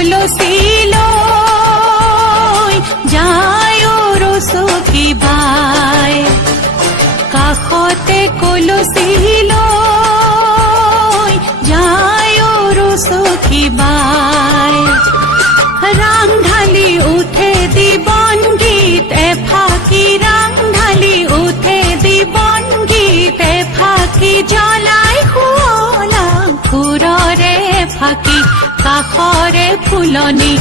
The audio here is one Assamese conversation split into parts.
কলচি লৈ যায় ৰচকী বাই কাষতে কলচি লৈ যায় ৰচকী বাই ৰাং ঢালি উঠে দিবন গীত এফাকি ৰাং ঢালি উঠে দিবন গীত এফাকি জ্বলাই শুৱলা ফুৰৰে ফাকি কাষৰে ফুলনি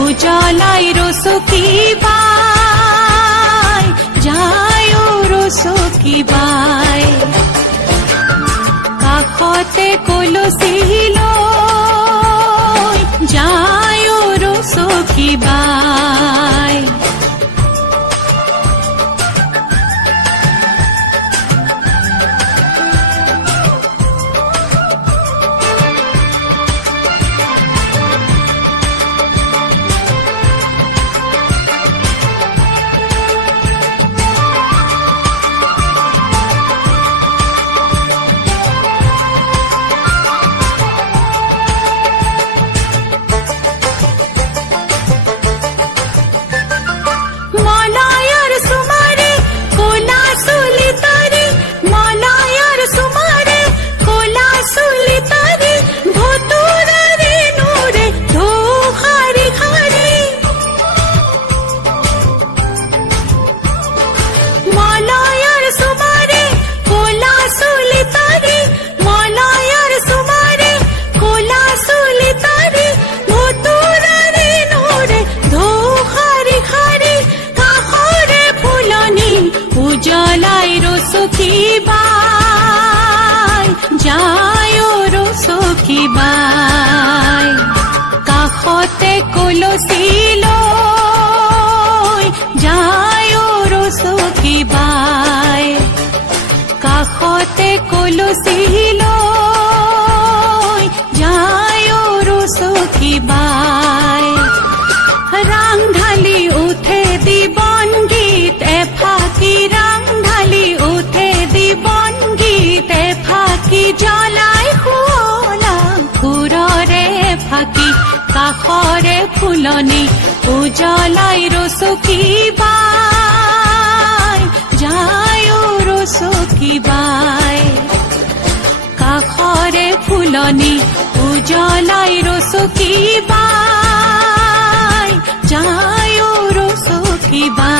উজ্বলাই ৰচকী বাই যায় ৰচকী বাই কাষতে কলচি লৈ যায় ৰচকী বাই কাষতে কলচি লৈ যায় ৰচকী বাই কাষতে কলচি লৈ যায় ৰচকী বাই ৰাং ঢালি উঠে দিবন গীত এফাকি ৰাং ঢালি উঠে দিবন গীত এফাকি জ্বলাই শুৱলা ফুৰৰে ফাকি কাষৰে ফুলনি উজ্বলাই ৰচকী বাই যায় ৰচকী বাই কাষৰে ফুলনি উজ্বলাই ৰচকী বাই যায় ৰচকী বাই।